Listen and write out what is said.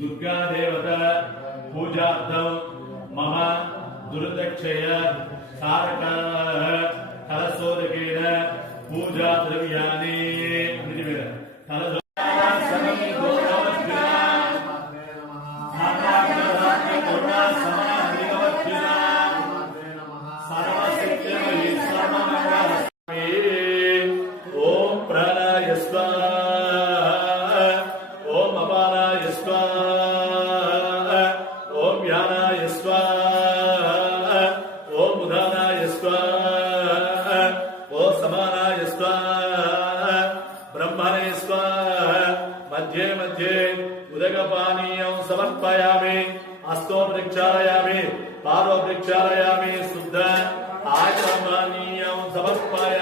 दुर्गा देवता पूजार्थं मम दुर्दक्षय कारकः कलशोदकेन पूजा द्रव्याणि ब्रह्मणे स्वाहा मध्ये मध्ये उदकपानीयं समर्पयामि हस्तो प्रक्षालयामि पादो प्रक्षालयामि शुद्ध आचमनीयं समर्पयामि।